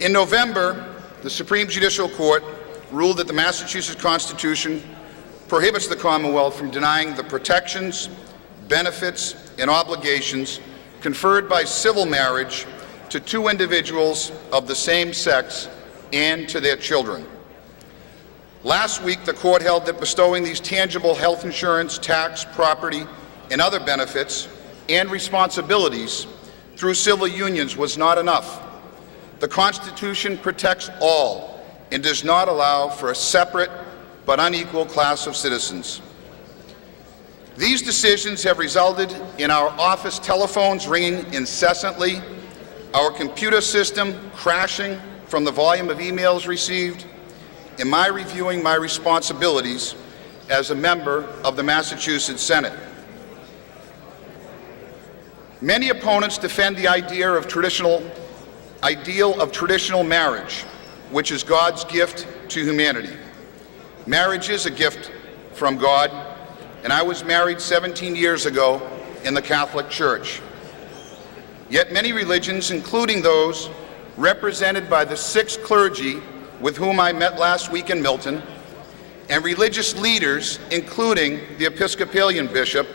In November, the Supreme Judicial Court ruled that the Massachusetts Constitution prohibits the Commonwealth from denying the protections, benefits, and obligations conferred by civil marriage to two individuals of the same sex and to their children. Last week, the court held that bestowing these tangible health insurance, tax, property, and other benefits and responsibilities through civil unions was not enough. The Constitution protects all and does not allow for a separate but unequal class of citizens. These decisions have resulted in our office telephones ringing incessantly, our computer system crashing from the volume of emails received, and my reviewing my responsibilities as a member of the Massachusetts Senate. Many opponents defend the ideal of traditional marriage, which is God's gift to humanity. Marriage is a gift from God, and I was married 17 years ago in the Catholic Church. Yet many religions, including those represented by the 6 clergy with whom I met last week in Milton, and religious leaders, including the Episcopalian bishop,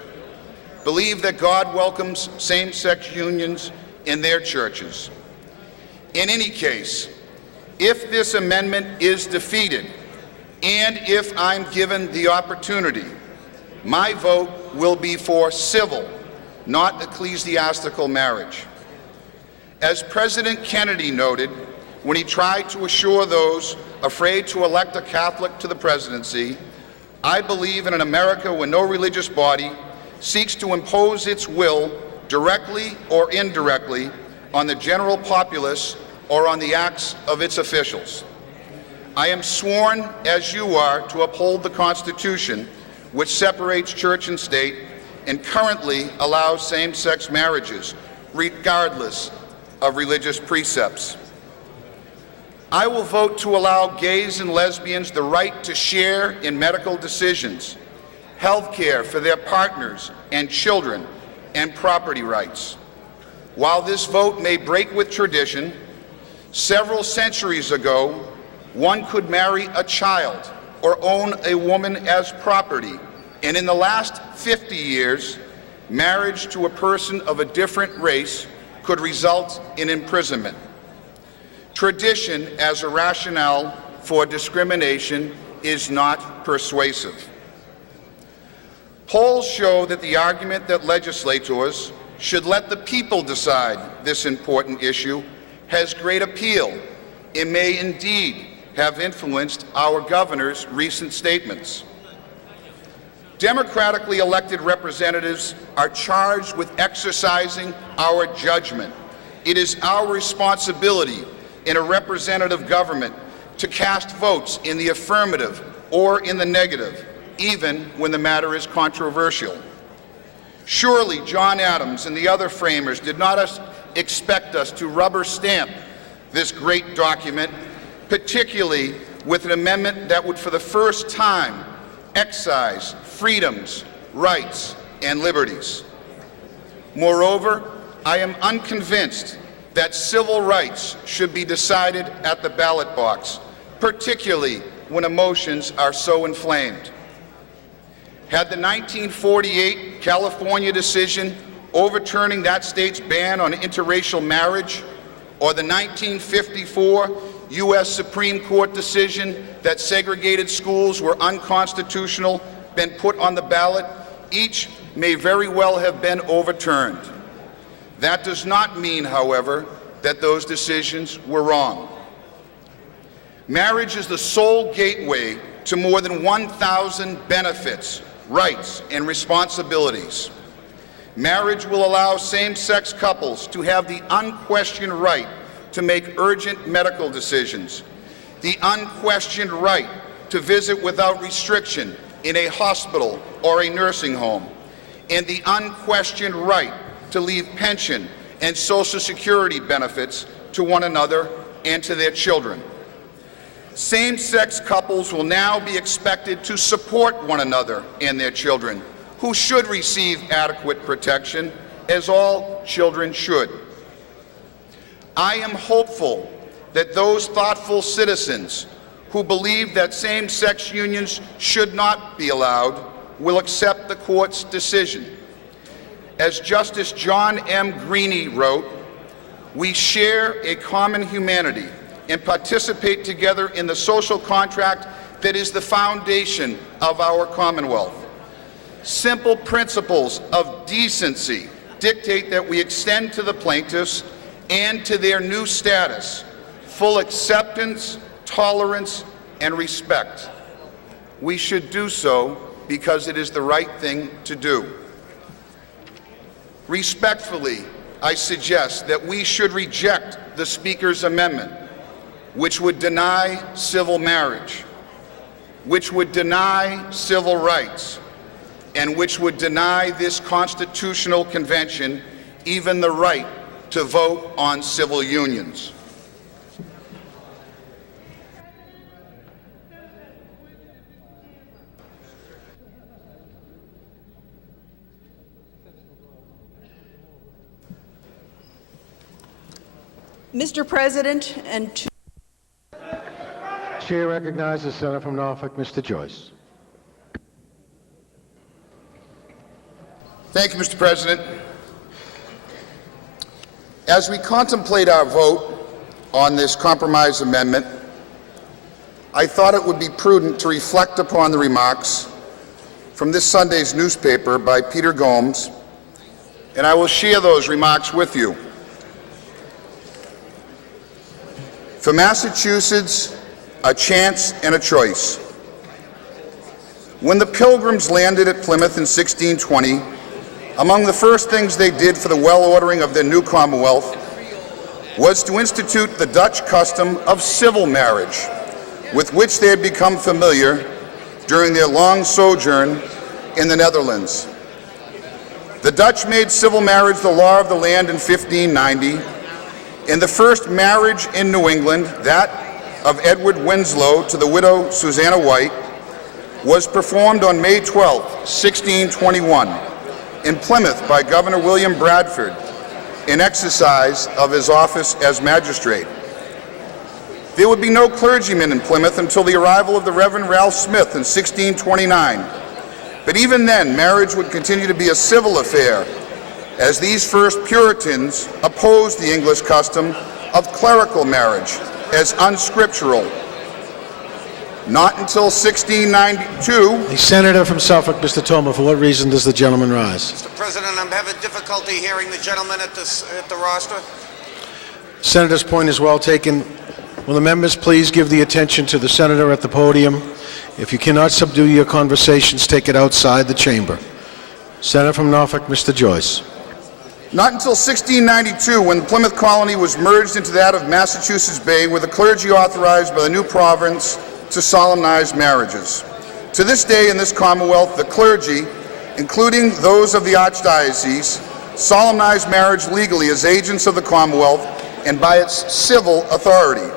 believe that God welcomes same-sex unions in their churches. In any case, if this amendment is defeated, and if I'm given the opportunity, my vote will be for civil, not ecclesiastical marriage. As President Kennedy noted when he tried to assure those afraid to elect a Catholic to the presidency, I believe in an America where no religious body seeks to impose its will directly or indirectly on the general populace or on the acts of its officials. I am sworn, as you are, to uphold the Constitution, which separates church and state and currently allows same-sex marriages, regardless of religious precepts. I will vote to allow gays and lesbians the right to share in medical decisions, health care for their partners and children, and property rights. While this vote may break with tradition, several centuries ago, one could marry a child or own a woman as property, and in the last 50 years, marriage to a person of a different race could result in imprisonment. Tradition as a rationale for discrimination is not persuasive. Polls show that the argument that legislators should let the people decide this important issue has great appeal and may indeed have influenced our governor's recent statements. Democratically elected representatives are charged with exercising our judgment. It is our responsibility in a representative government to cast votes in the affirmative or in the negative, even when the matter is controversial. Surely John Adams and the other framers did not expect us to rubber stamp this great document, particularly with an amendment that would for the first time excise freedoms, rights, and liberties. Moreover, I am unconvinced that civil rights should be decided at the ballot box, particularly when emotions are so inflamed. Had the 1948 California decision overturning that state's ban on interracial marriage, or the 1954 U.S. Supreme Court decision that segregated schools were unconstitutional been put on the ballot, each may very well have been overturned. That does not mean, however, that those decisions were wrong. Marriage is the sole gateway to more than 1,000 benefits, rights, and responsibilities. Marriage will allow same-sex couples to have the unquestioned right to make urgent medical decisions, the unquestioned right to visit without restriction in a hospital or a nursing home, and the unquestioned right to leave pension and Social Security benefits to one another and to their children. Same-sex couples will now be expected to support one another and their children, who should receive adequate protection, as all children should. I am hopeful that those thoughtful citizens who believe that same-sex unions should not be allowed will accept the court's decision. As Justice John M. Greene wrote, "We share a common humanity and participate together in the social contract that is the foundation of our Commonwealth. Simple principles of decency dictate that we extend to the plaintiffs and to their new status full acceptance, tolerance, and respect. We should do so because it is the right thing to do." Respectfully, I suggest that we should reject the Speaker's amendment, which would deny civil marriage, which would deny civil rights, and which would deny this constitutional convention even the right to vote on civil unions. Mr. President, Chair recognizes the Senator from Norfolk, Mr. Joyce. Thank you, Mr. President. As we contemplate our vote on this compromise amendment, I thought it would be prudent to reflect upon the remarks from this Sunday's newspaper by Peter Gomes, and I will share those remarks with you. For Massachusetts, a chance and a choice. When the Pilgrims landed at Plymouth in 1620, among the first things they did for the well-ordering of their new Commonwealth was to institute the Dutch custom of civil marriage, with which they had become familiar during their long sojourn in the Netherlands. The Dutch made civil marriage the law of the land in 1590, and the first marriage in New England, that of Edward Winslow to the widow Susanna White, was performed on May 12, 1621, in Plymouth by Governor William Bradford, in exercise of his office as magistrate. There would be no clergyman in Plymouth until the arrival of the Reverend Ralph Smith in 1629, but even then, marriage would continue to be a civil affair, as these first Puritans opposed the English custom of clerical marriage as unscriptural. Not until 1692... The Senator from Suffolk, Mr. Toma, for what reason does the gentleman rise? Mr. President, I'm having difficulty hearing the gentleman at the roster. Senator's point is well taken. Will the members please give the attention to the Senator at the podium? If you cannot subdue your conversations, take it outside the chamber. Senator from Norfolk, Mr. Joyce. Not until 1692, when the Plymouth colony was merged into that of Massachusetts Bay, were the clergy authorized by the new province to solemnize marriages. To this day in this Commonwealth, the clergy, including those of the Archdiocese, solemnize marriage legally as agents of the Commonwealth and by its civil authority.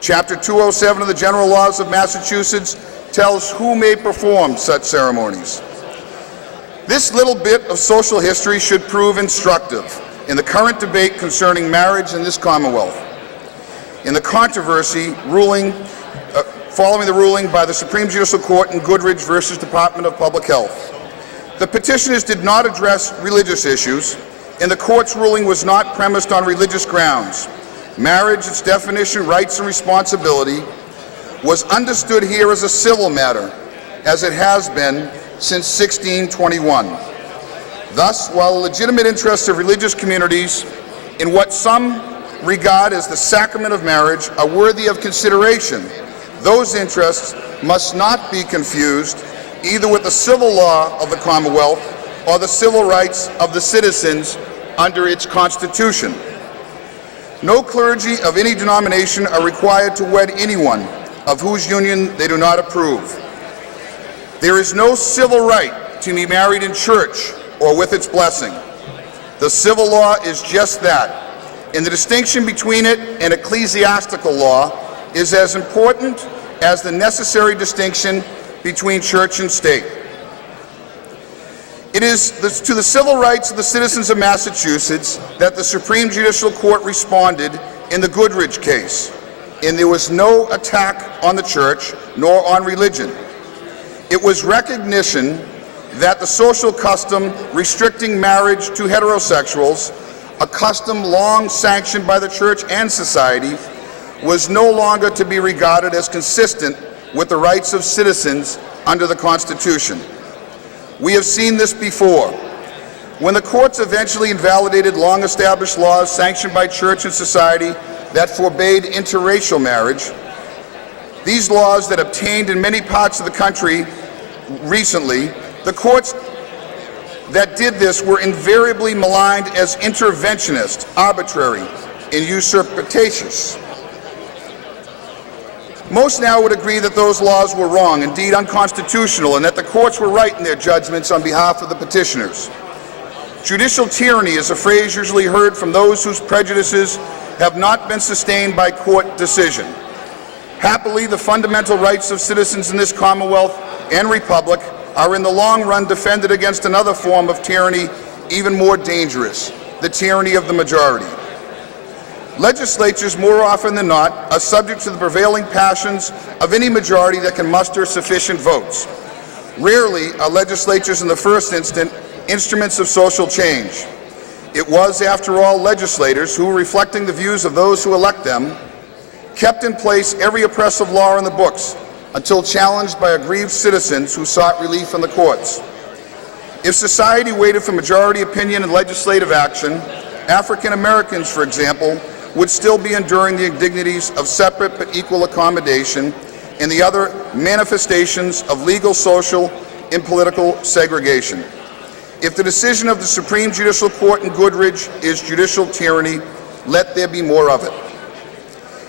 Chapter 207 of the General Laws of Massachusetts tells who may perform such ceremonies. This little bit of social history should prove instructive in the current debate concerning marriage in this Commonwealth. In the controversy following the ruling by the Supreme Judicial Court in Goodridge versus Department of Public Health, the petitioners did not address religious issues, and the court's ruling was not premised on religious grounds. Marriage, its definition, rights, and responsibility, was understood here as a civil matter, as it has been since 1621. Thus, while the legitimate interests of religious communities in what some regard as the sacrament of marriage are worthy of consideration, those interests must not be confused either with the civil law of the Commonwealth or the civil rights of the citizens under its Constitution. No clergy of any denomination are required to wed anyone of whose union they do not approve. There is no civil right to be married in church or with its blessing. The civil law is just that, and the distinction between it and ecclesiastical law is as important as the necessary distinction between church and state. It is to the civil rights of the citizens of Massachusetts that the Supreme Judicial Court responded in the Goodridge case, and there was no attack on the church nor on religion. It was recognition that the social custom restricting marriage to heterosexuals, a custom long sanctioned by the church and society, was no longer to be regarded as consistent with the rights of citizens under the Constitution. We have seen this before. When the courts eventually invalidated long-established laws sanctioned by church and society that forbade interracial marriage, these laws that obtained in many parts of the country recently, the courts that did this were invariably maligned as interventionist, arbitrary, and usurpacious. Most now would agree that those laws were wrong, indeed unconstitutional, and that the courts were right in their judgments on behalf of the petitioners. Judicial tyranny is a phrase usually heard from those whose prejudices have not been sustained by court decision. Happily, the fundamental rights of citizens in this Commonwealth and Republic are in the long run defended against another form of tyranny even more dangerous, the tyranny of the majority. Legislatures, more often than not, are subject to the prevailing passions of any majority that can muster sufficient votes. Rarely are legislatures in the first instance instruments of social change. It was, after all, legislators who, reflecting the views of those who elect them, kept in place every oppressive law in the books until challenged by aggrieved citizens who sought relief in the courts. If society waited for majority opinion and legislative action, African Americans, for example, would still be enduring the indignities of separate but equal accommodation and the other manifestations of legal, social, and political segregation. If the decision of the Supreme Judicial Court in Goodridge is judicial tyranny, let there be more of it.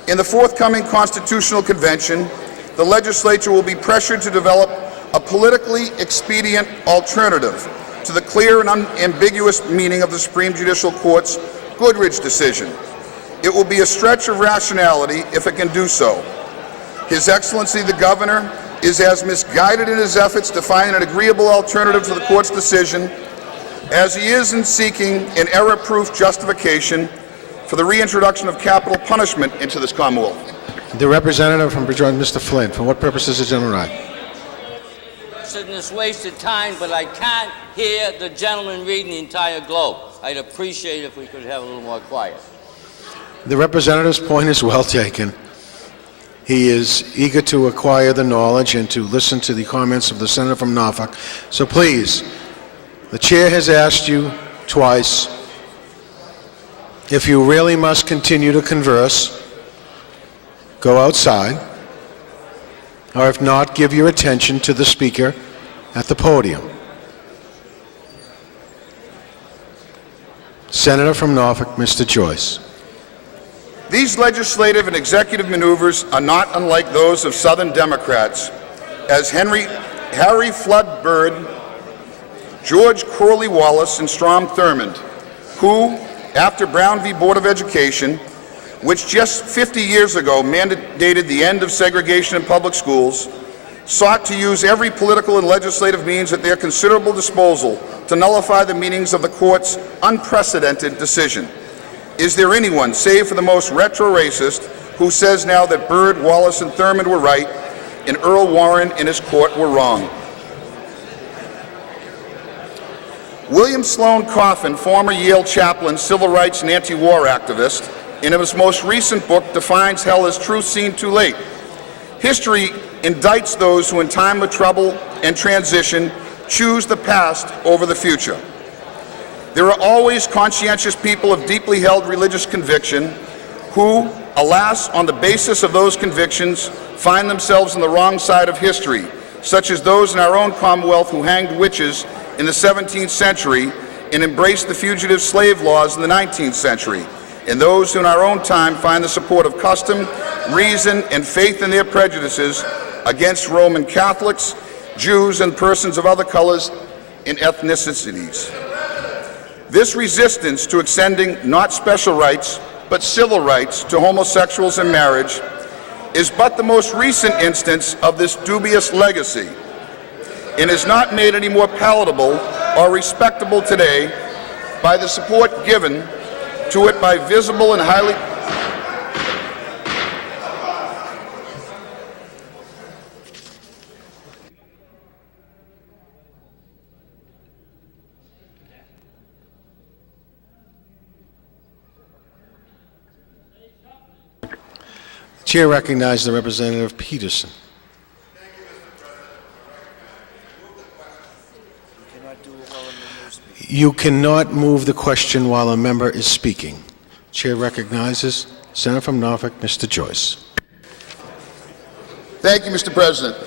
In the forthcoming Constitutional Convention, the legislature will be pressured to develop a politically expedient alternative to the clear and unambiguous meaning of the Supreme Judicial Court's Goodridge decision. It will be a stretch of rationality if it can do so. His Excellency the Governor is as misguided in his efforts to find an agreeable alternative to the Court's decision as he is in seeking an error-proof justification for the reintroduction of capital punishment into this Commonwealth. The representative from Bridgewater, Mr. Flynn. For what purpose is the gentleman rise? This wasted time, but I can't hear the gentleman reading the entire globe. I'd appreciate if we could have a little more quiet. The representative's point is well taken. He is eager to acquire the knowledge and to listen to the comments of the senator from Norfolk. So please, the chair has asked you twice if you really must continue to converse, go outside, or if not, give your attention to the speaker at the podium. Senator from Norfolk, Mr. Joyce. These legislative and executive maneuvers are not unlike those of Southern Democrats, as Harry Flood Byrd, George Corley Wallace, and Strom Thurmond, who, after Brown v. Board of Education, which just 50 years ago mandated the end of segregation in public schools, sought to use every political and legislative means at their considerable disposal to nullify the meanings of the court's unprecedented decision. Is there anyone, save for the most retro-racist, who says now that Byrd, Wallace, and Thurmond were right and Earl Warren and his court were wrong? William Sloane Coffin, former Yale chaplain, civil rights and anti-war activist, in his most recent book defines hell as truth seen too late. History indicts those who in time of trouble and transition choose the past over the future. There are always conscientious people of deeply held religious conviction who, alas, on the basis of those convictions, find themselves on the wrong side of history, such as those in our own Commonwealth who hanged witches in the 17th century and embraced the fugitive slave laws in the 19th century, and those who in our own time find the support of custom, reason, and faith in their prejudices against Roman Catholics, Jews, and persons of other colors and ethnicities. This resistance to extending not special rights, but civil rights to homosexuals in marriage is but the most recent instance of this dubious legacy, and is not made any more palatable or respectable today by the support given to it by visible and highly Chair recognizes the Representative Peterson. You cannot move the question while a member is speaking. Chair recognizes Senator from Norfolk, Mr. Joyce. Thank you, Mr. President.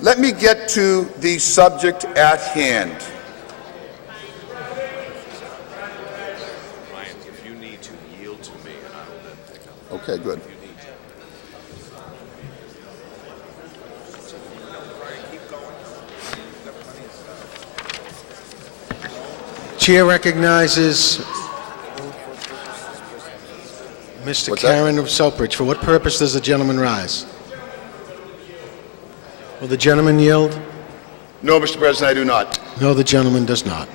Let me get to the subject at hand. Ryan, if you need to, yield to me and I will then pick up. Okay, good. Chair recognizes Mr. What's that? Karen of Southbridge. For what purpose does the gentleman rise? Will the gentleman yield? No, Mr. President, I do not. No, the gentleman does not.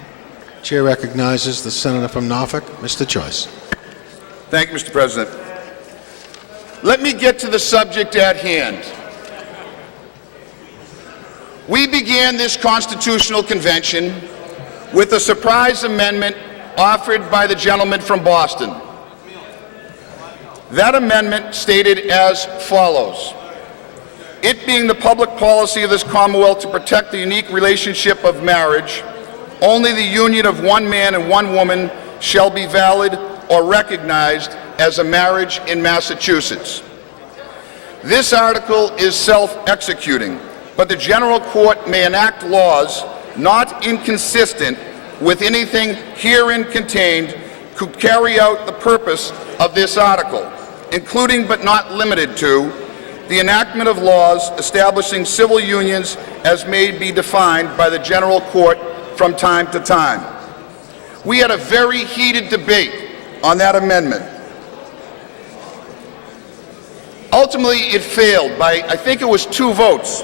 Chair recognizes the Senator from Norfolk, Mr. Joyce. Thank you, Mr. President. Let me get to the subject at hand. We began this constitutional convention with a surprise amendment offered by the gentleman from Boston. That amendment stated as follows: it being the public policy of this Commonwealth to protect the unique relationship of marriage, only the union of one man and one woman shall be valid or recognized as a marriage in Massachusetts. This article is self-executing, but the General Court may enact laws not inconsistent with anything herein contained could carry out the purpose of this article, including but not limited to the enactment of laws establishing civil unions as may be defined by the General Court from time to time. We had a very heated debate on that amendment. Ultimately, it failed by, I think it was 2 votes.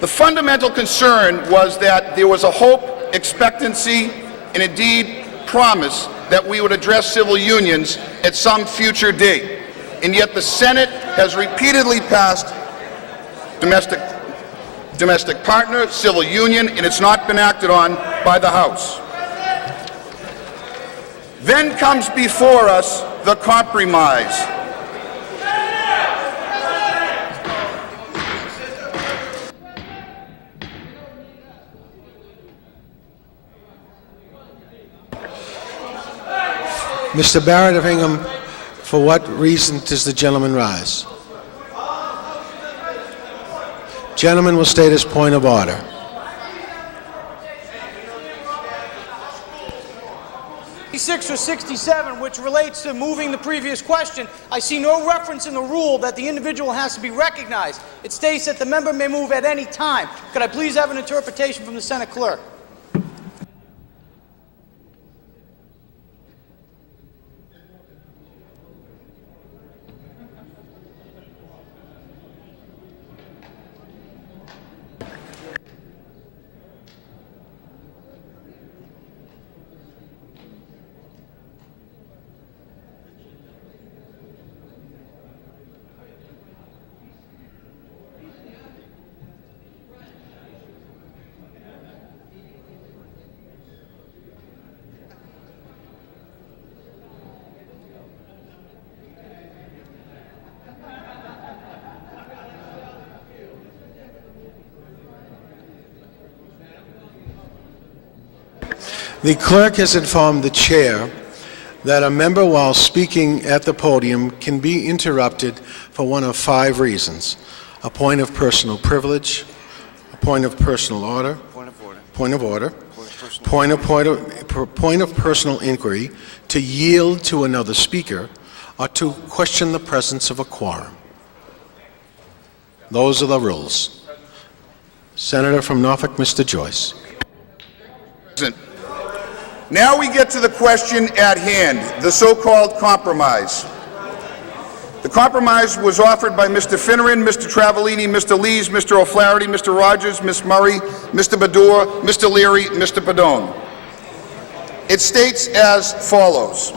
The fundamental concern was that there was a hope, expectancy, and indeed promise that we would address civil unions at some future date. And yet the Senate has repeatedly passed domestic partner, civil union, and it's not been acted on by the House. Then comes before us the compromise. Mr. Barrett of Hingham, for what reason does the gentleman rise? Gentleman will state his point of order. Or 67, which relates to moving the previous question, I see no reference in the rule that the individual has to be recognized. It states that the member may move at any time. Could I please have an interpretation from the Senate Clerk? The clerk has informed the chair that a member, while speaking at the podium, can be interrupted for one of 5 reasons: a point of personal privilege, a point of personal order, point of personal inquiry, to yield to another speaker, or to question the presence of a quorum. Those are the rules. Senator from Norfolk, Mr. Joyce. Now we get to the question at hand, the so-called compromise. The compromise was offered by Mr. Finneran, Mr. Travellini, Mr. Lees, Mr. O'Flaherty, Mr. Rogers, Ms. Murray, Mr. Baddour, Mr. Leary, Mr. Padone. It states as follows: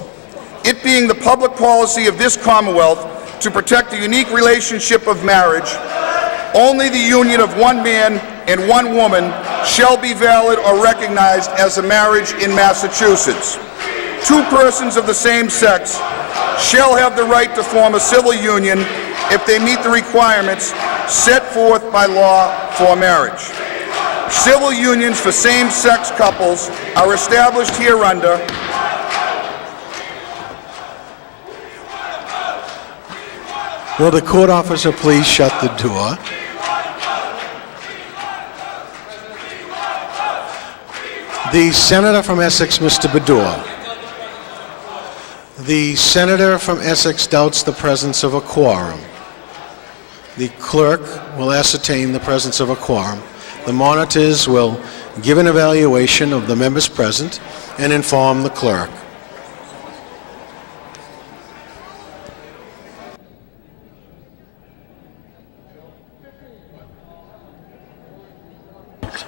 it being the public policy of this Commonwealth to protect the unique relationship of marriage, only the union of one man and one woman shall be valid or recognized as a marriage in Massachusetts. 2 persons of the same sex shall have the right to form a civil union if they meet the requirements set forth by law for marriage. Civil unions for same-sex couples are established hereunder Will the court officer please shut the door? The senator from Essex, Mr. Baddour. The senator from Essex doubts the presence of a quorum. The clerk will ascertain the presence of a quorum. The monitors will give an evaluation of the members present and inform the clerk.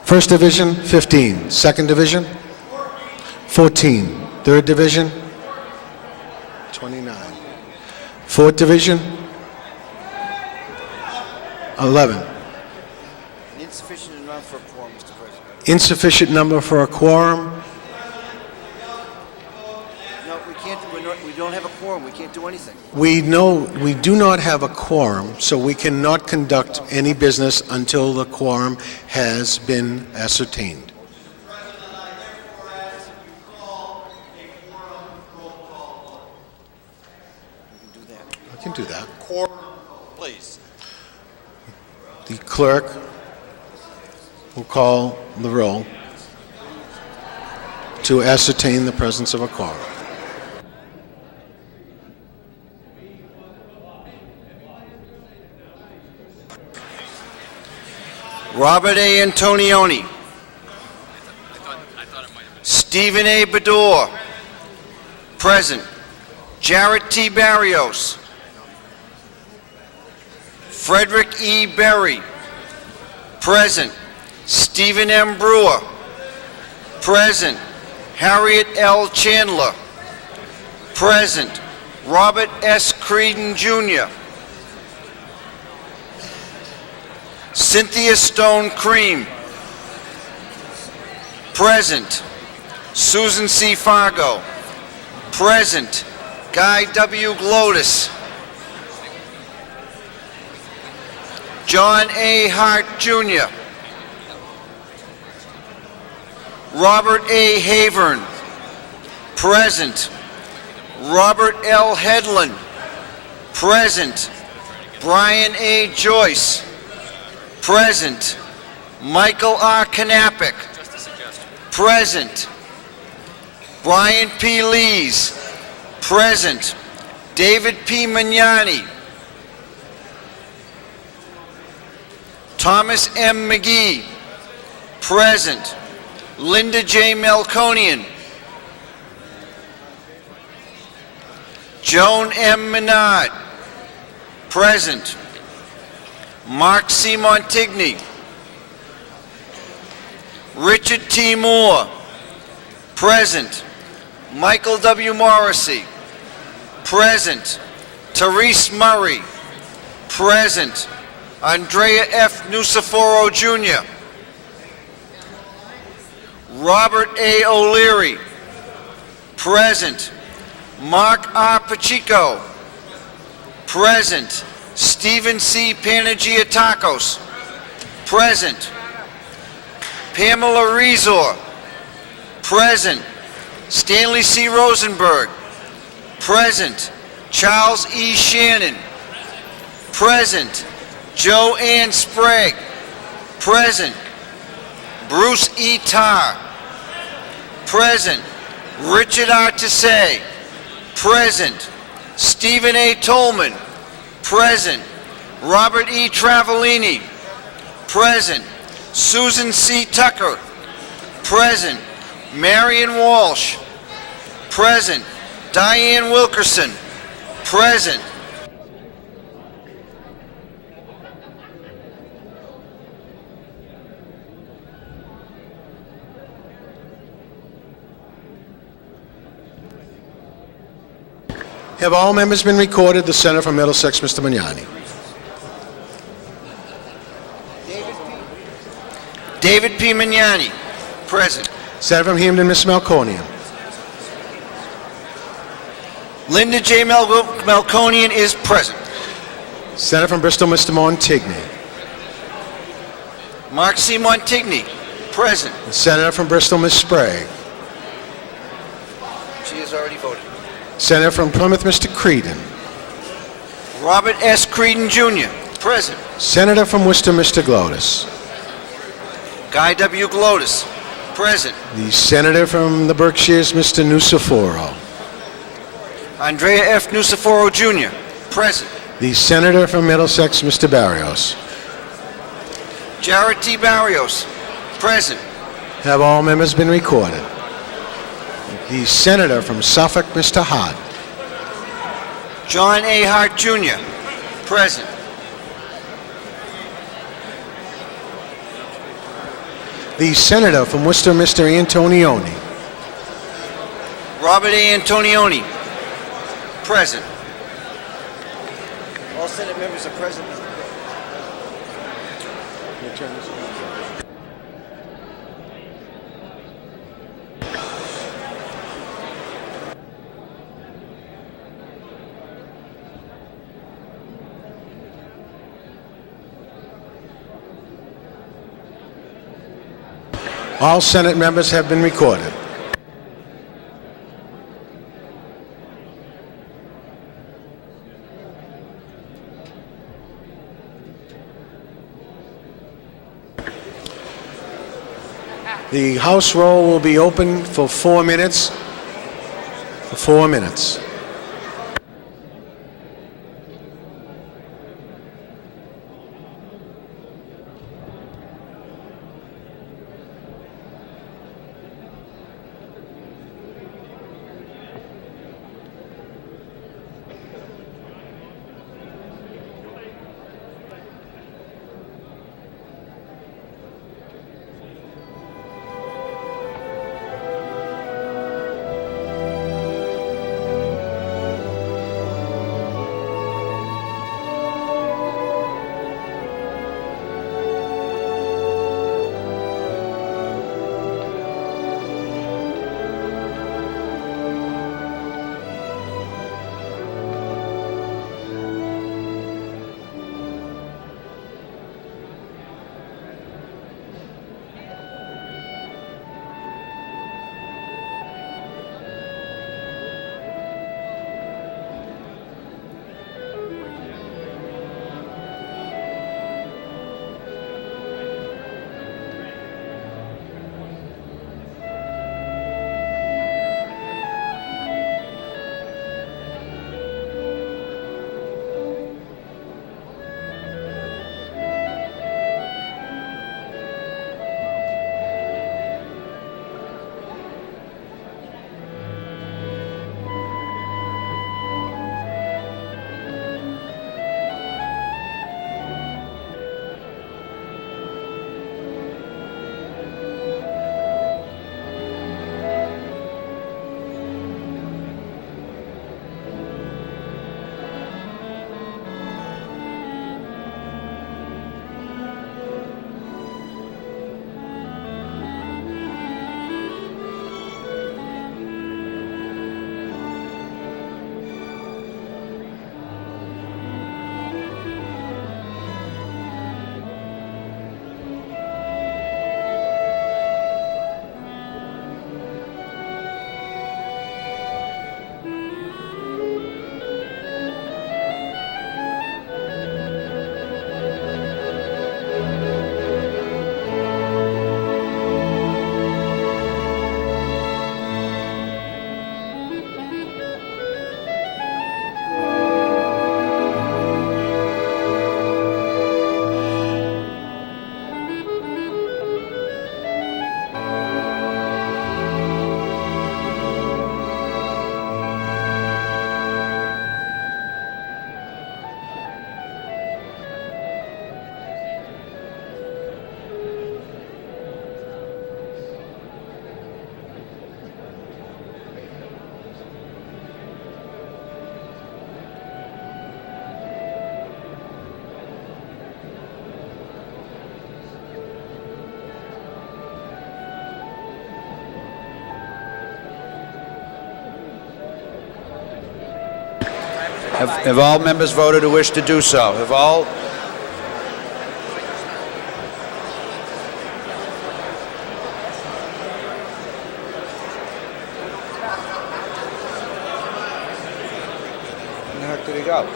First Division, 15. Second Division, 14. Third Division, 29. Fourth Division, 11. Insufficient enough for a quorum, Mr. President. Insufficient number for a quorum. No, we don't have a quorum. We can't do anything. We do not have a quorum, so we cannot conduct any business until the quorum has been ascertained. I can do that. Quorum, please. The clerk will call the roll to ascertain the presence of a quorum. Robert A. Antonioni. Stephen A. Baddour. Present. Jarrett T. Barrios. Frederick E. Berry. Present. Stephen M. Brewer. Present. Harriet L. Chandler. Present. Robert S. Creedon, Jr. Cynthia Stone Cream. Present. Susan C. Fargo. Present. Guy W. Glodis. John A. Hart, Jr. Robert A. Havern. Present. Robert L. Hedlund. Present. Brian A. Joyce. Present. Michael R. Knappich. Present. Brian P. Lees. Present. David P. Magnani. Thomas M. McGee. Present. Linda J. Melkonian. Joan M. Menard. Present. Mark C. Montigny. Richard T. Moore. Present. Michael W. Morrissey. Present. Therese Murray. Present. Andrea F. Nuciforo, Jr. Robert A. O'Leary. Present. Mark R. Pacheco. Present. Stephen C. Panagiatakos. Present. Pamela Rezor. Present. Stanley C. Rosenberg. Present. Charles E. Shannon. Present. Joe Ann Sprague. Present. Bruce E. Tarr. Present. Richard R. Tissay. Present. Stephen A. Tolman. Present. Robert E. Travellini. Present. Susan C. Tucker. Present. Marion Walsh. Present. Diane Wilkerson. Present. Have all members been recorded? The senator from Middlesex, Mr. Magnani. David P. Magnani. Present. Senator from Hamden, Ms. Melkonian. Linda J. Melconian is present. Senator from Bristol, Mr. Montigny. Mark C. Montigny, present. Senator from Bristol, Ms. Sprague. She has already voted. Senator from Plymouth, Mr. Creedon. Robert S. Creedon, Jr., present. Senator from Worcester, Mr. Glodis. Guy W. Glodis, present. The Senator from the Berkshires, Mr. Nusaforo. Andrea F. Nusaforo, Jr., present. The Senator from Middlesex, Mr. Barrios. Jared T. Barrios, present. Have all members been recorded? The Senator from Suffolk, Mr. Hart. John A. Hart, Jr., present. The Senator from Worcester, Mr. Antonioni. Robert A. Antonioni, present. All Senate members are present. All Senate members have been recorded. The House roll will be open for 4 minutes. For 4 minutes. Have all members voted who wish to do so? Have all? Where the heck did he go?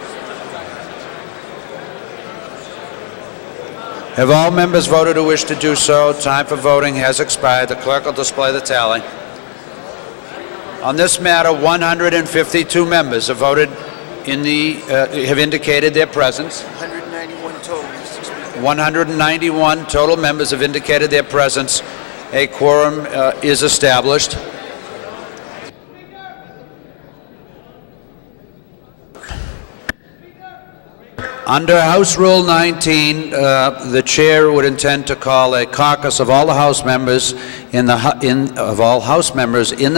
Have all members voted who wish to do so? Time for voting has expired. The clerk will display the tally. On this matter, 152 members have voted have indicated their presence. 191 total, Mr. Speaker. 191 total members have indicated their presence. A quorum is established. Under House Rule 19, the chair would intend to call a caucus of all the House members in the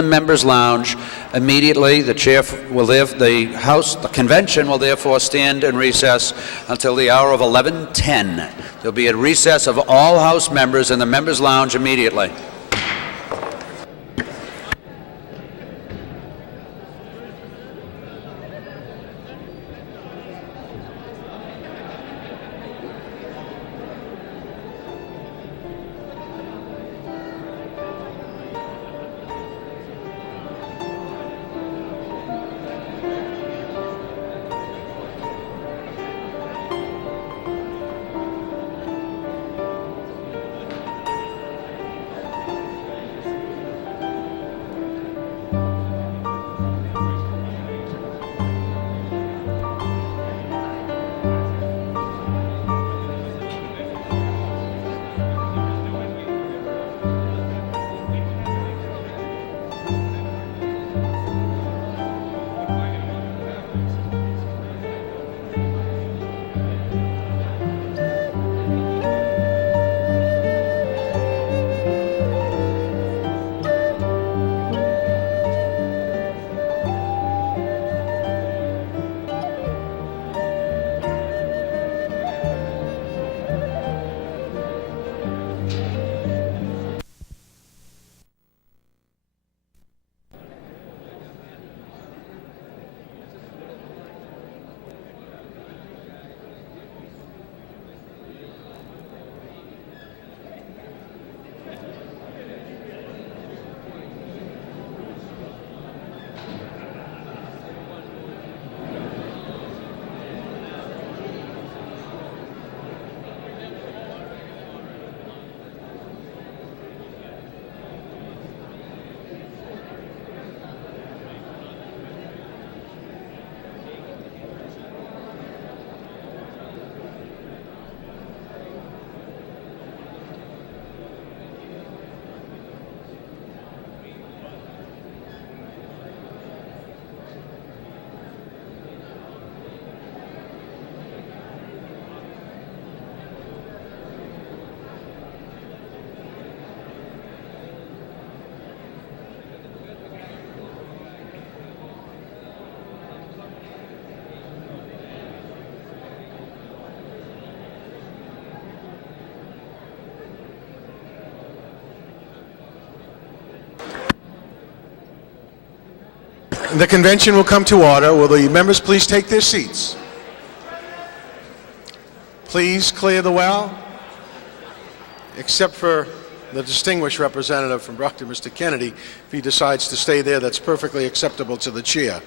members' lounge immediately. The chair the convention will therefore stand in recess until the hour of 11:10. There'll be a recess of all House members in the members' lounge immediately. The convention will come to order. Will the members please take their seats? Please clear the well, except for the distinguished representative from Brockton, Mr. Kennedy. If he decides to stay there, that's perfectly acceptable to the chair.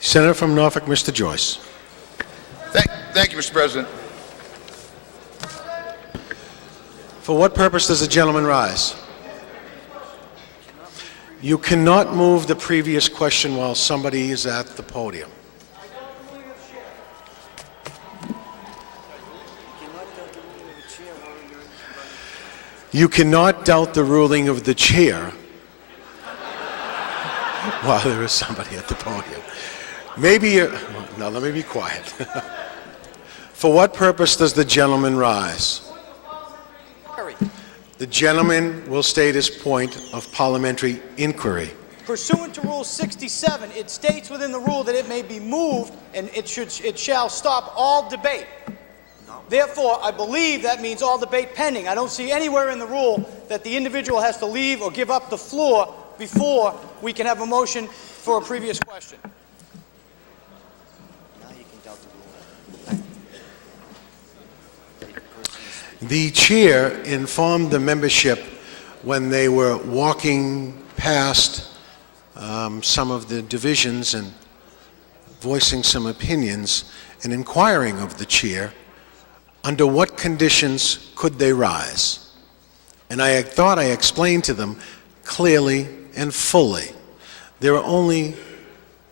Senator from Norfolk, Mr. Joyce. Thank you, Mr. President. For what purpose does the gentleman rise? You cannot move the previous question while somebody is at the podium. You cannot doubt the ruling of the chair while there is somebody at the podium. Maybe no, let me be quiet. For what purpose does the gentleman rise? The gentleman will state his point of parliamentary inquiry. Pursuant to Rule 67, it states within the rule that it may be moved and it shall stop all debate. Not Therefore, I believe that means all debate pending. I don't see anywhere in the rule that the individual has to leave or give up the floor before we can have a motion for a previous question. Now you can doubt the rule. The chair informed the membership when they were walking past some of the divisions and voicing some opinions and inquiring of the chair under what conditions could they rise. And I thought I explained to them clearly and fully. There are only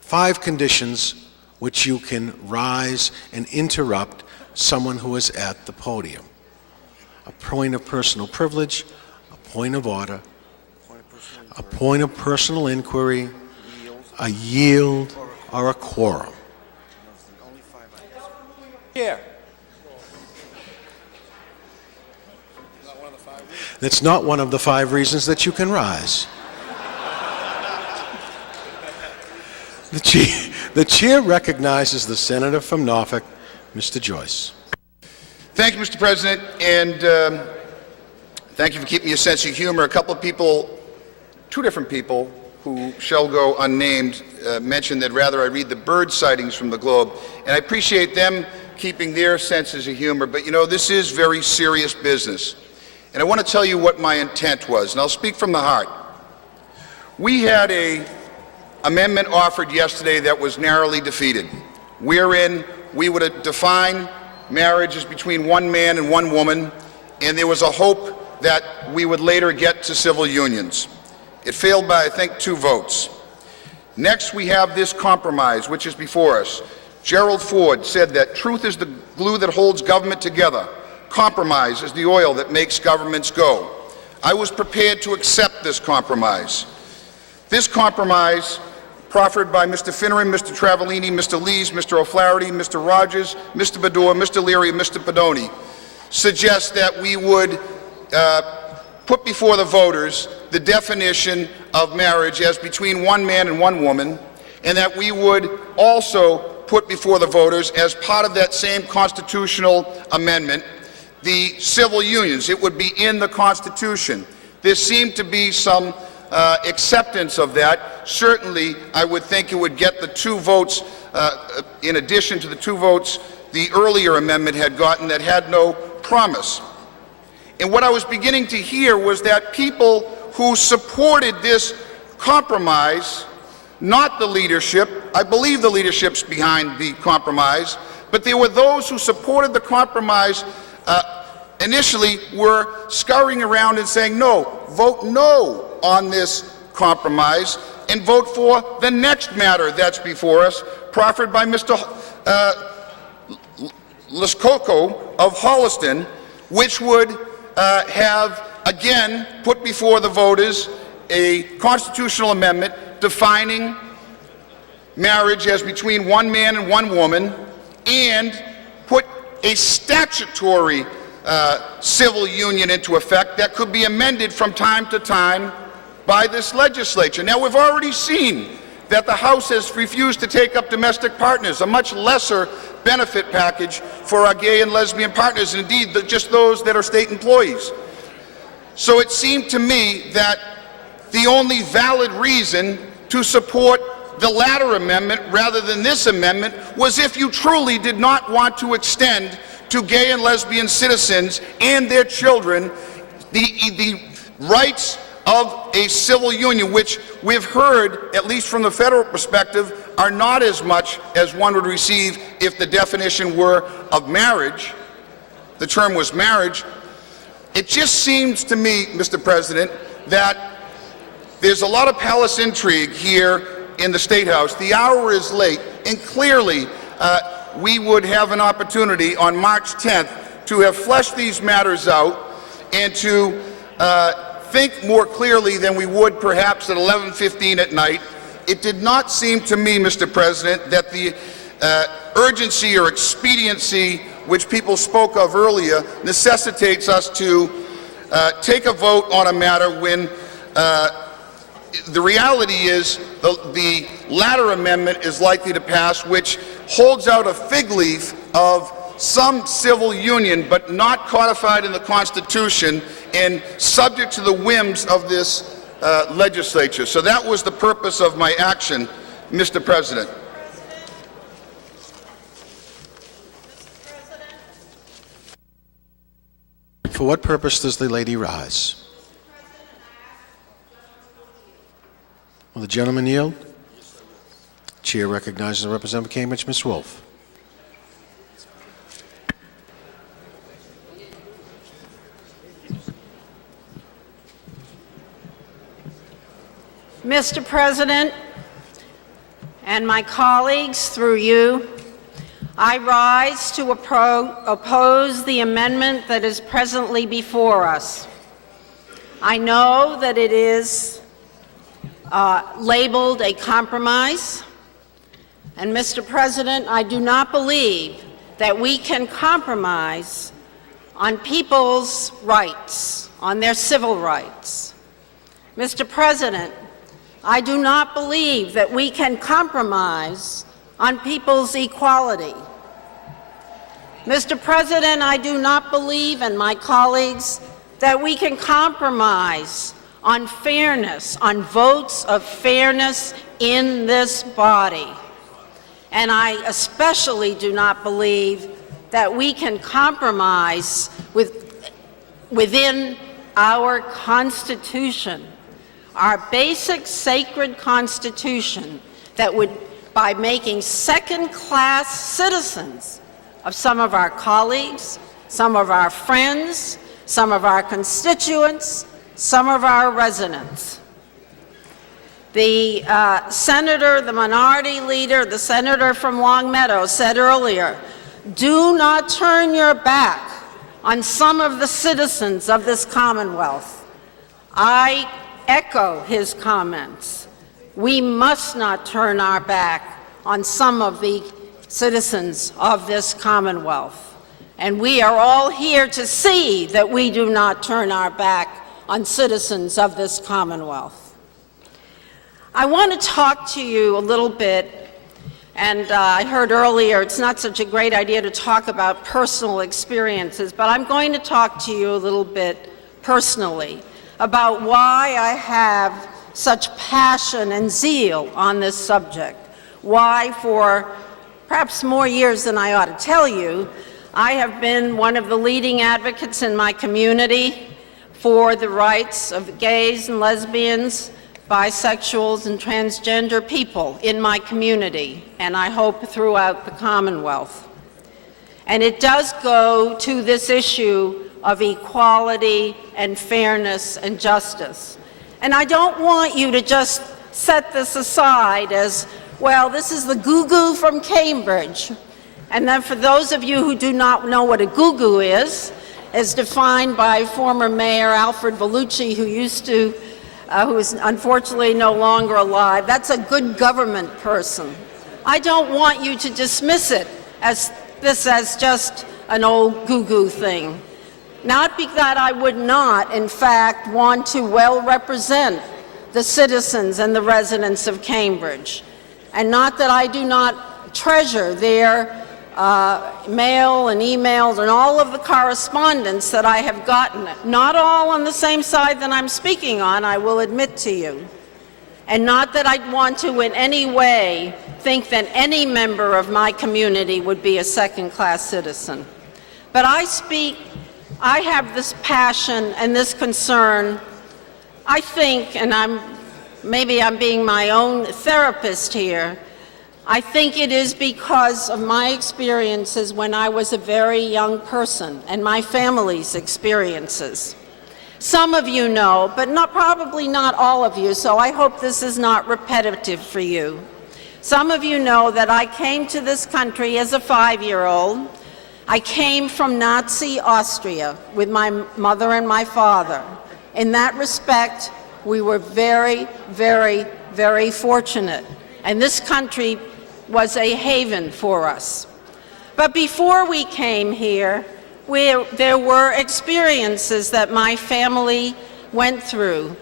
5 conditions which you can rise and interrupt someone who is at the podium. A point of personal privilege, a point of order, a point of personal inquiry, a yield, or a quorum. Chair. That's not one of the 5 reasons that you can rise. The chair recognizes the senator from Norfolk, Mr. Joyce. Thank you, Mr. President, and thank you for keeping me a sense of humor. A couple of people, 2 different people who shall go unnamed, mentioned that rather I read the bird sightings from the Globe, and I appreciate them keeping their senses of humor, but you know, this is very serious business. And I want to tell you what my intent was, and I'll speak from the heart. We had an amendment offered yesterday that was narrowly defeated, wherein we would define marriage as between one man and one woman, and there was a hope that we would later get to civil unions. It failed by, I think, 2 votes. Next, we have this compromise, which is before us. Gerald Ford said that truth is the glue that holds government together. Compromise is the oil that makes governments go. I was prepared to accept this compromise. This compromise, proffered by Mr. Finneran, Mr. Travellini, Mr. Lees, Mr. O'Flaherty, Mr. Rogers, Mr. Baddour, Mr. Leary, and Mr. Pedoni, suggests that we would put before the voters the definition of marriage as between one man and one woman, and that we would also put before the voters, as part of that same constitutional amendment, the civil unions. It would be in the Constitution. There seemed to be some acceptance of that. Certainly, I would think it would get the 2 votes, in addition to the 2 votes the earlier amendment had gotten that had no promise. And what I was beginning to hear was that people who supported this compromise, not the leadership, I believe the leadership's behind the compromise, but there were those who supported the compromise initially were scurrying around and saying, no, vote no on this compromise and vote for the next matter that's before us, proffered by Mr. Lescoco of Holliston, which would have, again, put before the voters a constitutional amendment defining marriage as between one man and one woman, and put a statutory civil union into effect that could be amended from time to time by this legislature. Now, we've already seen that the House has refused to take up domestic partners, a much lesser benefit package for our gay and lesbian partners, and indeed just those that are state employees. So it seemed to me that the only valid reason to support the latter amendment rather than this amendment was if you truly did not want to extend to gay and lesbian citizens and their children the rights of a civil union, which we've heard, at least from the federal perspective, are not as much as one would receive if the definition were of marriage, the term was marriage. It just seems to me, Mr. President, that there's a lot of palace intrigue here in the State House. The hour is late, and clearly we would have an opportunity on March 10th to have fleshed these matters out and to think more clearly than we would perhaps at 11:15 at night. It did not seem to me, Mr. President, that the urgency or expediency which people spoke of earlier necessitates us to take a vote on a matter when the reality is the latter amendment is likely to pass, which holds out a fig leaf of some civil union, but not codified in the Constitution and subject to the whims of this legislature. So that was the purpose of my action, Mr. President. For what purpose does the lady rise? Will the gentleman yield? Chair recognizes the representative of Cambridge, Ms. Wolfe. Mr. President, and my colleagues, through you, I rise to oppose the amendment that is presently before us. I know that it is labeled a compromise, and Mr. President, I do not believe that we can compromise on people's rights, on their civil rights. Mr. President, I do not believe that we can compromise on people's equality. Mr. President, I do not believe, and my colleagues, that we can compromise on fairness, on votes of fairness in this body. And I especially do not believe that we can compromise within our Constitution, our basic sacred Constitution, that would, by making second-class citizens of some of our colleagues, some of our friends, some of our constituents, some of our residents. The senator, the minority leader, the senator from Longmeadow said earlier, do not turn your back on some of the citizens of this Commonwealth. I echo his comments. We must not turn our back on some of the citizens of this Commonwealth. And we are all here to see that we do not turn our back on citizens of this Commonwealth. I want to talk to you a little bit, and I heard earlier it's not such a great idea to talk about personal experiences, but I'm going to talk to you a little bit personally about why I have such passion and zeal on this subject. Why, for perhaps more years than I ought to tell you, I have been one of the leading advocates in my community for the rights of gays and lesbians, bisexuals, and transgender people in my community, and I hope throughout the Commonwealth. And it does go to this issue of equality and fairness and justice. And I don't want you to just set this aside as, well, this is the goo-goo from Cambridge. And then for those of you who do not know what a goo-goo is defined by former Mayor Alfred Vellucci, who is unfortunately no longer alive. That's a good government person. I don't want you to dismiss it as just an old goo-goo thing. Not because I would not, in fact, want to well represent the citizens and the residents of Cambridge. And not that I do not treasure their mail and emails and all of the correspondence that I have gotten. Not all on the same side that I'm speaking on, I will admit to you. And not that I want to in any way think that any member of my community would be a second-class citizen. But I have this passion and this concern. I think, and maybe I'm being my own therapist here, I think it is because of my experiences when I was a very young person and my family's experiences. Some of you know, but probably not all of you, so I hope this is not repetitive for you. Some of you know that I came to this country as a 5-year-old. I came from Nazi Austria with my mother and my father. In that respect, we were very, very, very fortunate. And this country was a haven for us. But before we came here, there were experiences that my family went through.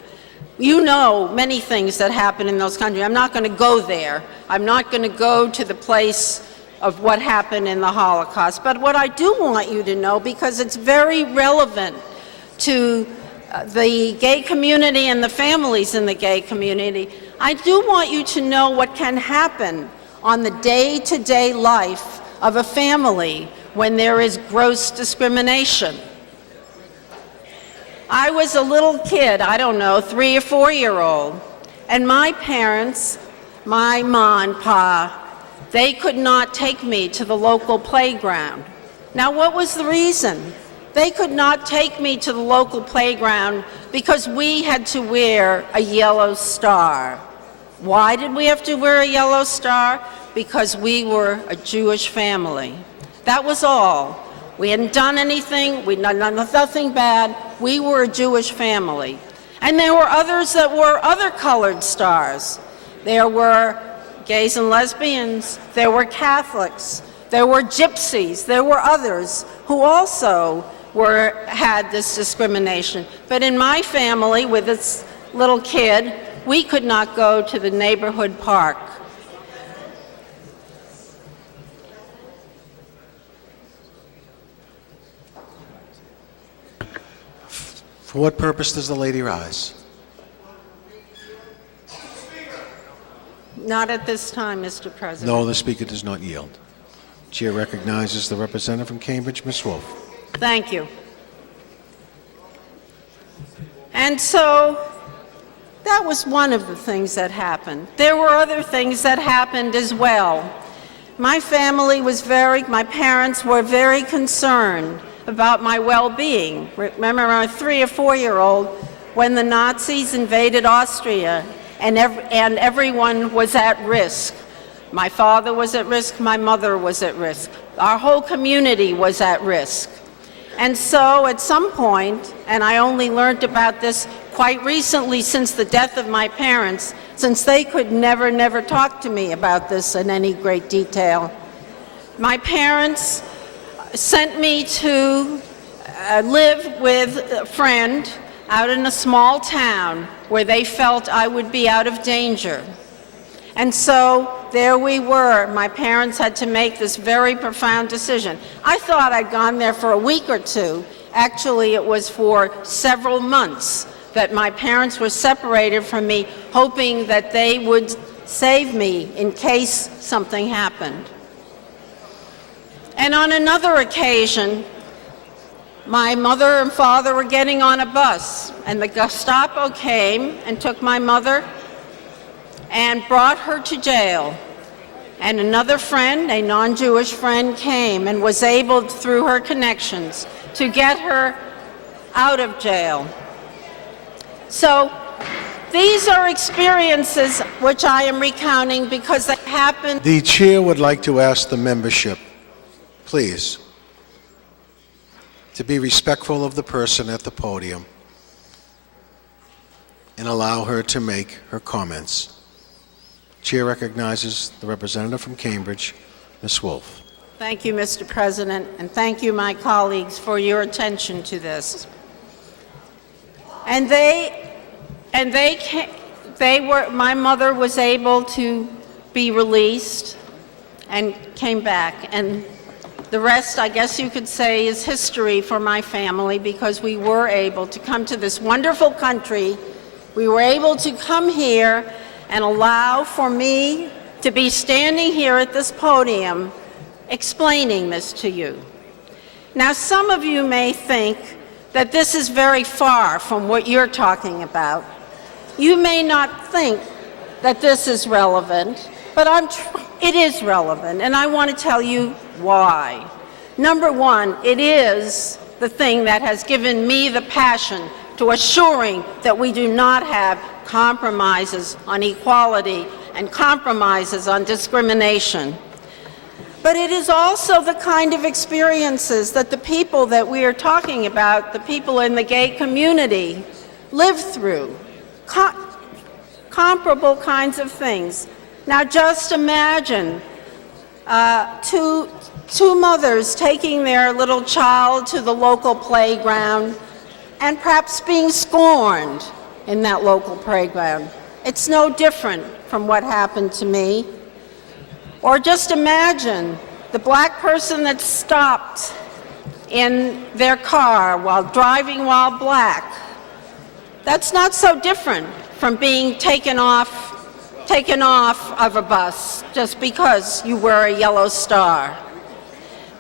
You know many things that happened in those countries. I'm not going to go there. I'm not going to go to the place of what happened in the Holocaust. But what I do want you to know, because it's very relevant to the gay community and the families in the gay community, I do want you to know what can happen on the day-to-day life of a family when there is gross discrimination. I was a little kid, I don't know, 3 or 4-year-old, and my parents, my ma and pa, they could not take me to the local playground. Now, what was the reason? They could not take me to the local playground because we had to wear a yellow star. Why did we have to wear a yellow star? Because we were a Jewish family. That was all. We hadn't done anything, we'd done nothing bad. We were a Jewish family. And there were others that were other colored stars. There were gays and lesbians, there were Catholics, there were gypsies, there were others who also had this discrimination. But in my family, with this little kid, we could not go to the neighborhood park. For what purpose does the lady rise? Not at this time, Mr. President. No, the speaker does not yield. Chair recognizes the representative from Cambridge, Ms. Wolf. Thank you. And so that was one of the things that happened. There were other things that happened as well. My parents were very concerned about my well-being. Remember, I was a 3 or 4-year-old when the Nazis invaded Austria, and everyone was at risk. My father was at risk, my mother was at risk. Our whole community was at risk. And so at some point, and I only learned about this quite recently since the death of my parents, since they could never talk to me about this in any great detail, my parents sent me to live with a friend out in a small town where they felt I would be out of danger. And so there we were. My parents had to make this very profound decision. I thought I'd gone there for a week or two. Actually, it was for several months that my parents were separated from me, hoping that they would save me in case something happened. And on another occasion, my mother and father were getting on a bus, and the Gestapo came and took my mother and brought her to jail. And another friend, a non-Jewish friend, came and was able, through her connections, to get her out of jail. So these are experiences which I am recounting because they happened. The chair would like to ask the membership, please, to be respectful of the person at the podium and allow her to make her comments. Chair recognizes the representative from Cambridge, Ms. Wolf. Thank you, Mr. President, and thank you, my colleagues, for your attention to this. My mother was able to be released and came back, and the rest, I guess you could say, is history for my family, because we were able to come to this wonderful country. We were able to come here and allow for me to be standing here at this podium explaining this to you. Now, some of you may think that this is very far from what you're talking about. You may not think that this is relevant, but it is relevant, and I want to tell you why. Number one, it is the thing that has given me the passion to assuring that we do not have compromises on equality and compromises on discrimination. But it is also the kind of experiences that the people that we are talking about, the people in the gay community, live through. Comparable kinds of things. Now just imagine two mothers taking their little child to the local playground and perhaps being scorned in that local playground. It's no different from what happened to me. Or just imagine The black person that stopped in their car while driving while black, that's not so different from being taken off of a bus just because you wear a yellow star.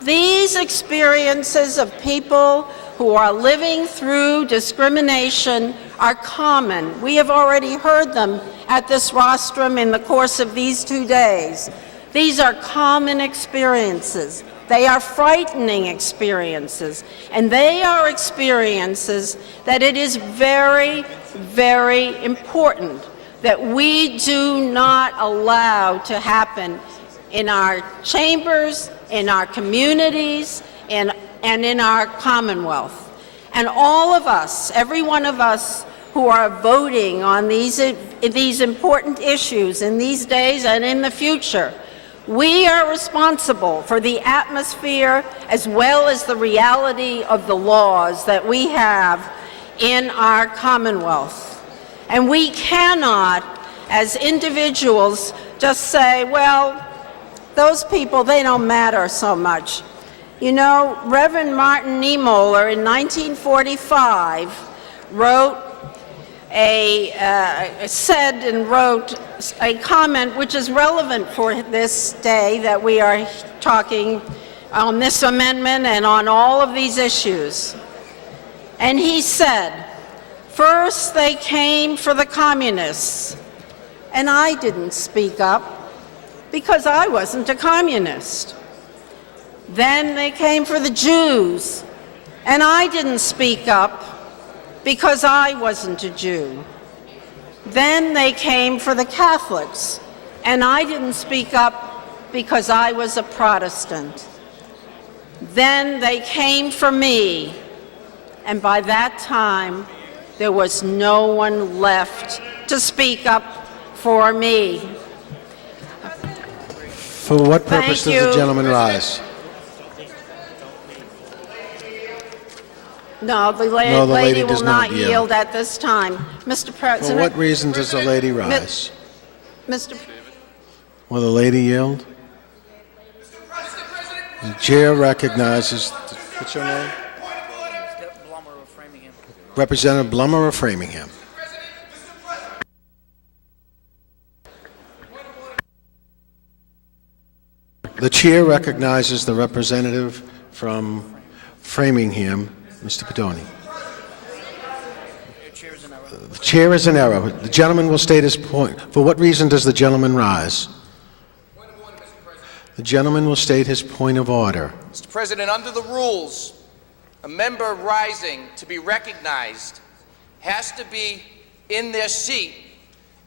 These experiences of people who are living through discrimination are common. We have already heard them at this rostrum in the course of these 2 days. These are common experiences. They are frightening experiences, and they are experiences that it is very, very important that we do not allow to happen in our chambers, in our communities, and in our Commonwealth. And all of us, every one of us who are voting on these important issues in these days and in the future, we are responsible for the atmosphere as well as the reality of the laws that we have in our Commonwealth. And we cannot, as individuals, just say, well, those people, they don't matter so much. You know, Reverend Martin Niemöller in 1945 wrote a comment which is relevant for this day that we are talking on this amendment and on all of these issues. And he said, first they came for the communists, and I didn't speak up because I wasn't a communist. Then they came for the Jews, and I didn't speak up because I wasn't a Jew. Then they came for the Catholics, and I didn't speak up because I was a Protestant. Then they came for me, and by that time, there was no one left to speak up for me. For what purpose does the gentleman rise? No, the lady will not yield at this time. Mr. President. For what reason does the lady rise? Mr. Will the lady yield? The chair recognizes, what's your name? Representative Blummer of Framingham. The chair recognizes the representative from Framingham, Mr. Pedoni. The chair is in error. The gentleman will state his point. For what reason does the gentleman rise? The gentleman will state his point of order. Mr. President, under the rules, a member rising to be recognized has to be in their seat,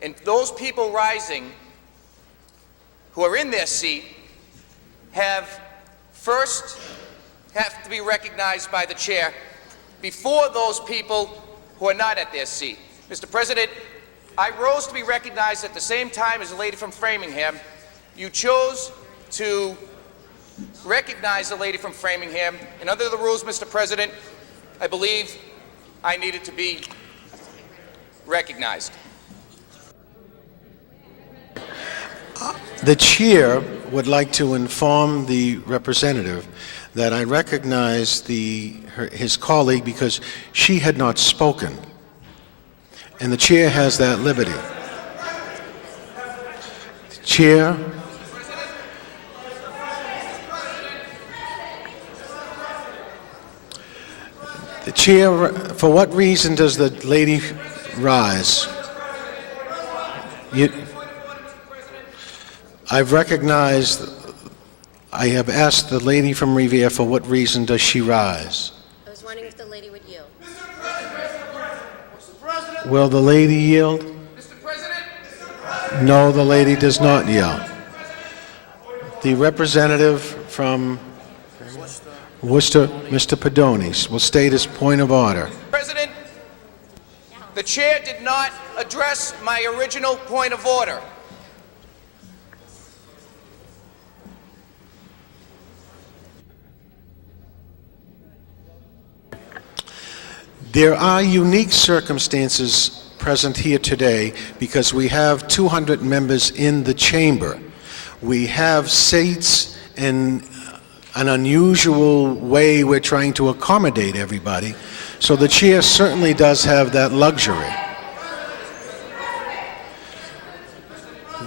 and those people rising who are in their seat have to be recognized by the chair before those people who are not at their seat. Mr. President, I rose to be recognized at the same time as the lady from Framingham. You chose to recognize the lady from Framingham, and under the rules, Mr. President, I believe I needed to be recognized. The chair would like to inform the representative that I recognize his colleague because she had not spoken, and the chair has that liberty. The chair. The chair, for what reason does the lady rise? I've recognized, I have asked the lady from Revere for what reason does she rise? I was wondering if the lady would yield. Will the lady yield? No, the lady does not yield. The representative from Worcester, Mr. Pedoni, will state his point of order. President, the chair did not address my original point of order. There are unique circumstances present here today because we have 200 members in the chamber. We have seats in an unusual way we're trying to accommodate everybody. So the chair certainly does have that luxury.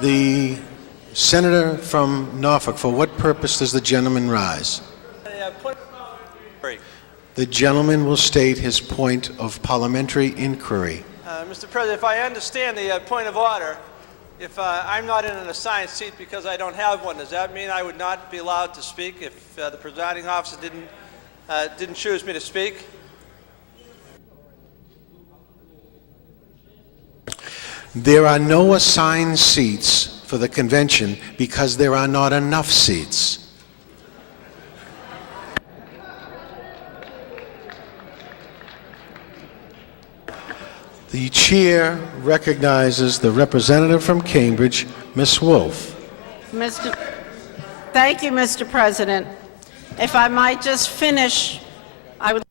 The senator from Norfolk, for what purpose does the gentleman rise? The gentleman will state his point of parliamentary inquiry. Mr. President, if I understand the point of order, if I'm not in an assigned seat because I don't have one, does that mean I would not be allowed to speak if the presiding officer didn't choose me to speak? There are no assigned seats for the convention because there are not enough seats. The chair recognizes the representative from Cambridge, Ms. Wolf. Thank you, Mr. President. If I might just finish, I would.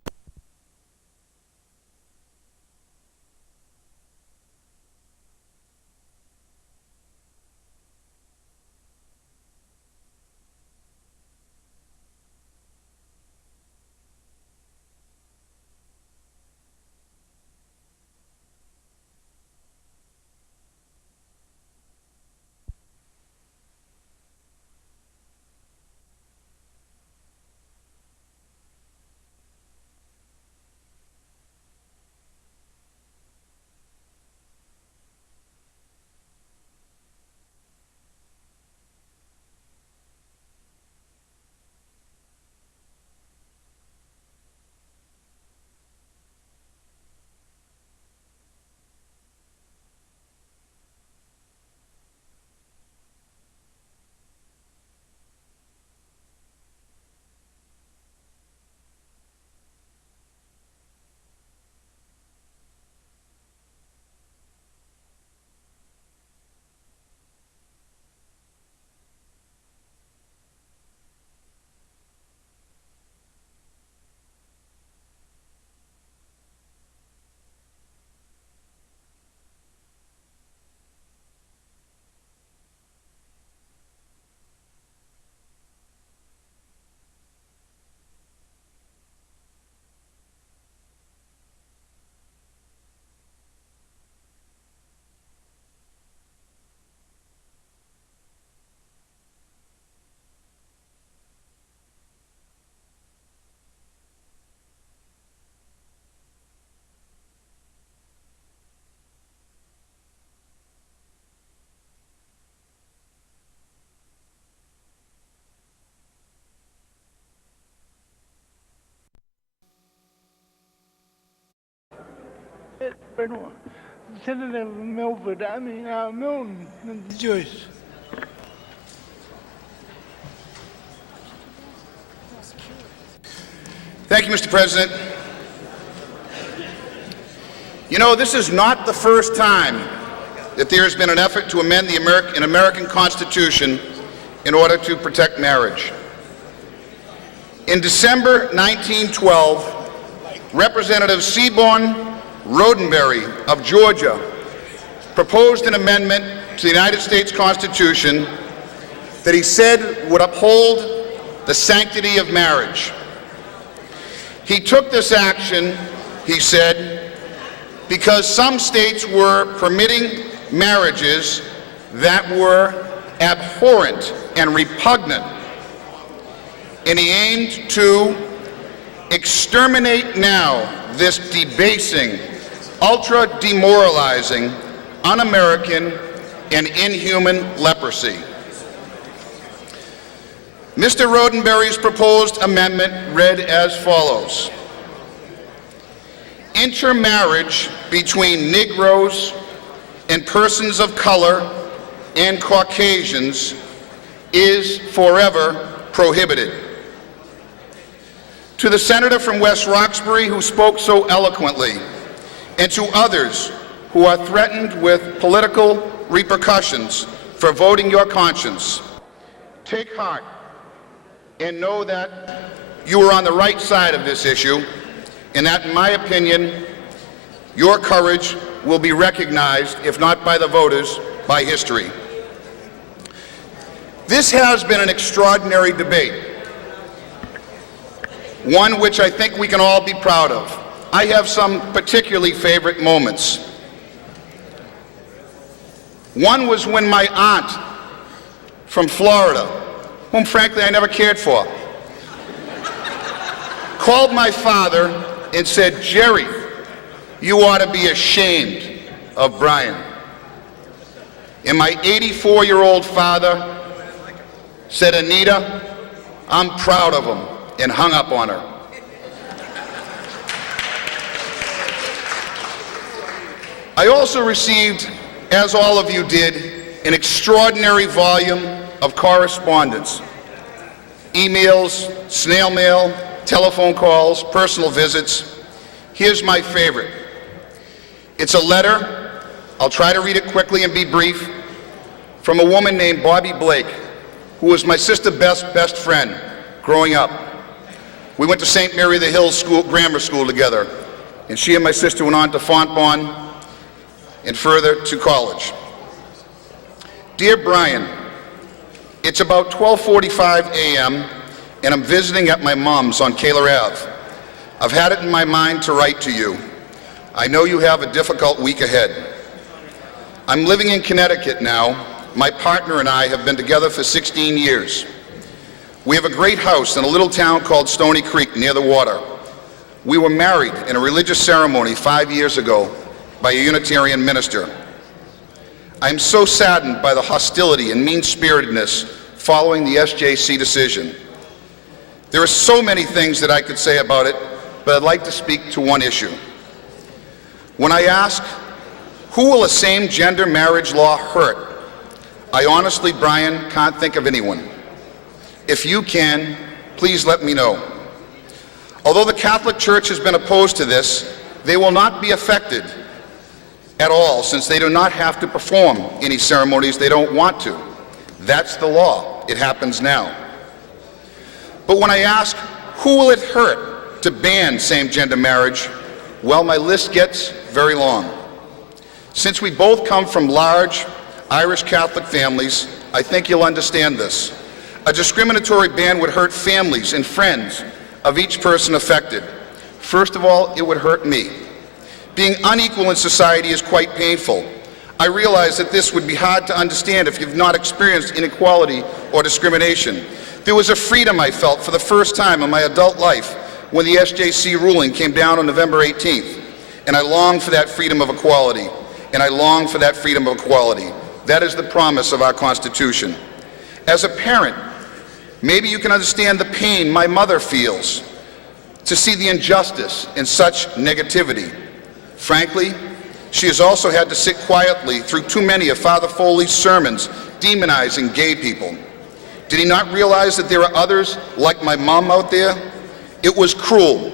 Senator Milton, Joyce. Thank you, Mr. President. You know, this is not the first time that there has been an effort to amend the American Constitution in order to protect marriage. In December 1912, Representative Seaborn Roddenberry of Georgia proposed an amendment to the United States Constitution that he said would uphold the sanctity of marriage. He took this action, he said, because some states were permitting marriages that were abhorrent and repugnant, and he aimed to exterminate now this debasing, ultra-demoralizing, un-American, and inhuman leprosy. Mr. Roddenberry's proposed amendment read as follows: intermarriage between Negroes and persons of color and Caucasians is forever prohibited. To the senator from West Roxbury who spoke so eloquently, and to others who are threatened with political repercussions for voting your conscience, take heart and know that you are on the right side of this issue, and that, in my opinion, your courage will be recognized, if not by the voters, by history. This has been an extraordinary debate, one which I think we can all be proud of. I have some particularly favorite moments. One was when my aunt from Florida, whom frankly I never cared for, called my father and said, "Jerry, you ought to be ashamed of Brian." And my 84-year-old father said, "Anita, I'm proud of him," and hung up on her. I also received, as all of you did, an extraordinary volume of correspondence. Emails, snail mail, telephone calls, personal visits. Here's my favorite. It's a letter, I'll try to read it quickly and be brief, from a woman named Bobby Blake, who was my sister's best friend growing up. We went to St. Mary the Hills Grammar School together, and she and my sister went on to Fontbonne and further to college. Dear Brian, it's about 12:45 a.m. and I'm visiting at my mom's on Kaler Ave. I've had it in my mind to write to you. I know you have a difficult week ahead. I'm living in Connecticut now. My partner and I have been together for 16 years. We have a great house in a little town called Stony Creek near the water. We were married in a religious ceremony 5 years ago by a Unitarian minister. I am so saddened by the hostility and mean-spiritedness following the SJC decision. There are so many things that I could say about it, but I'd like to speak to one issue. When I ask, who will a same-gender marriage law hurt? I honestly, Brian, can't think of anyone. If you can, please let me know. Although the Catholic Church has been opposed to this, they will not be affected at all, since they do not have to perform any ceremonies they don't want to. That's the law. It happens now. But when I ask, who will it hurt to ban same-gender marriage? Well, my list gets very long. Since we both come from large Irish Catholic families, I think you'll understand this. A discriminatory ban would hurt families and friends of each person affected. First of all, it would hurt me. Being unequal in society is quite painful. I realize that this would be hard to understand if you've not experienced inequality or discrimination. There was a freedom I felt for the first time in my adult life when the SJC ruling came down on November 18th, and I long for that freedom of equality, and I long for that freedom of equality. That is the promise of our Constitution. As a parent, maybe you can understand the pain my mother feels to see the injustice and such negativity. Frankly, she has also had to sit quietly through too many of Father Foley's sermons demonizing gay people. Did he not realize that there are others like my mom out there? It was cruel.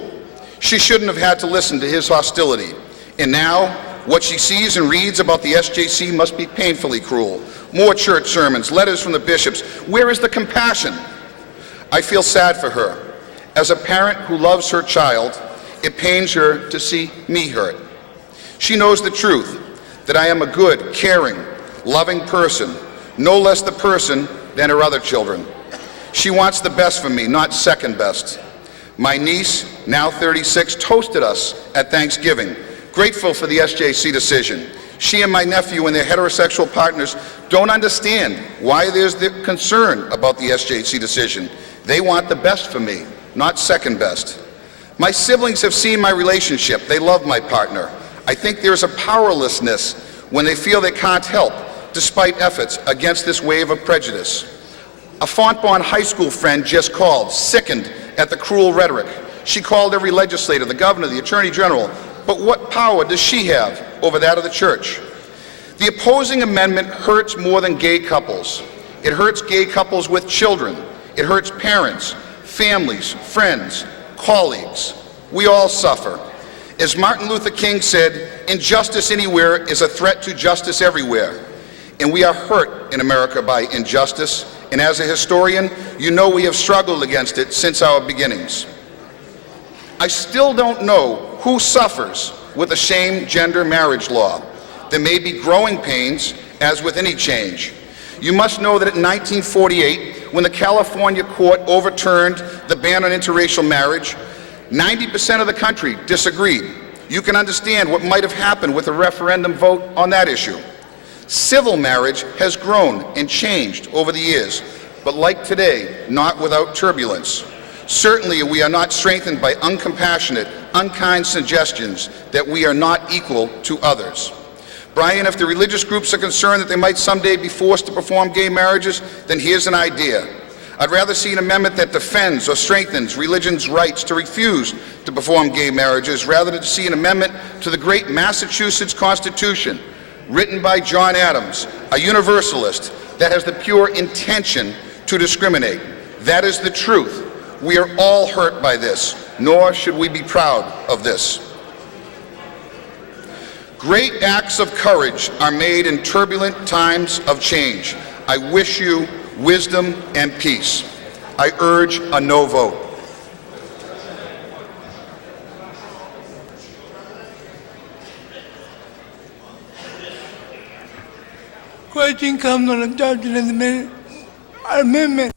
She shouldn't have had to listen to his hostility. And now, what she sees and reads about the SJC must be painfully cruel. More church sermons, letters from the bishops. Where is the compassion? I feel sad for her. As a parent who loves her child, it pains her to see me hurt. She knows the truth, that I am a good, caring, loving person, no less the person than her other children. She wants the best for me, not second best. My niece, now 36, toasted us at Thanksgiving, grateful for the SJC decision. She and my nephew and their heterosexual partners don't understand why there's the concern about the SJC decision. They want the best for me, not second best. My siblings have seen my relationship. They love my partner. I think there's a powerlessness when they feel they can't help, despite efforts against this wave of prejudice. A Fontbonne High School friend just called, sickened at the cruel rhetoric. She called every legislator, the governor, the attorney general, but what power does she have over that of the church? The opposing amendment hurts more than gay couples. It hurts gay couples with children. It hurts parents, families, friends, colleagues. We all suffer. As Martin Luther King said, injustice anywhere is a threat to justice everywhere. And we are hurt in America by injustice. And as a historian, you know we have struggled against it since our beginnings. I still don't know who suffers with a same-gender marriage law. There may be growing pains, as with any change. You must know that in 1948, when the California court overturned the ban on interracial marriage, 90% of the country disagreed. You can understand what might have happened with a referendum vote on that issue. Civil marriage has grown and changed over the years, but like today, not without turbulence. Certainly, we are not strengthened by uncompassionate, unkind suggestions that we are not equal to others. Brian, if the religious groups are concerned that they might someday be forced to perform gay marriages, then here's an idea. I'd rather see an amendment that defends or strengthens religion's rights to refuse to perform gay marriages rather than see an amendment to the great Massachusetts Constitution, written by John Adams, a universalist, that has the pure intention to discriminate. That is the truth. We are all hurt by this, nor should we be proud of this. Great acts of courage are made in turbulent times of change. I wish you wisdom and peace. I urge a no vote. Question comes on the adoption of the amendment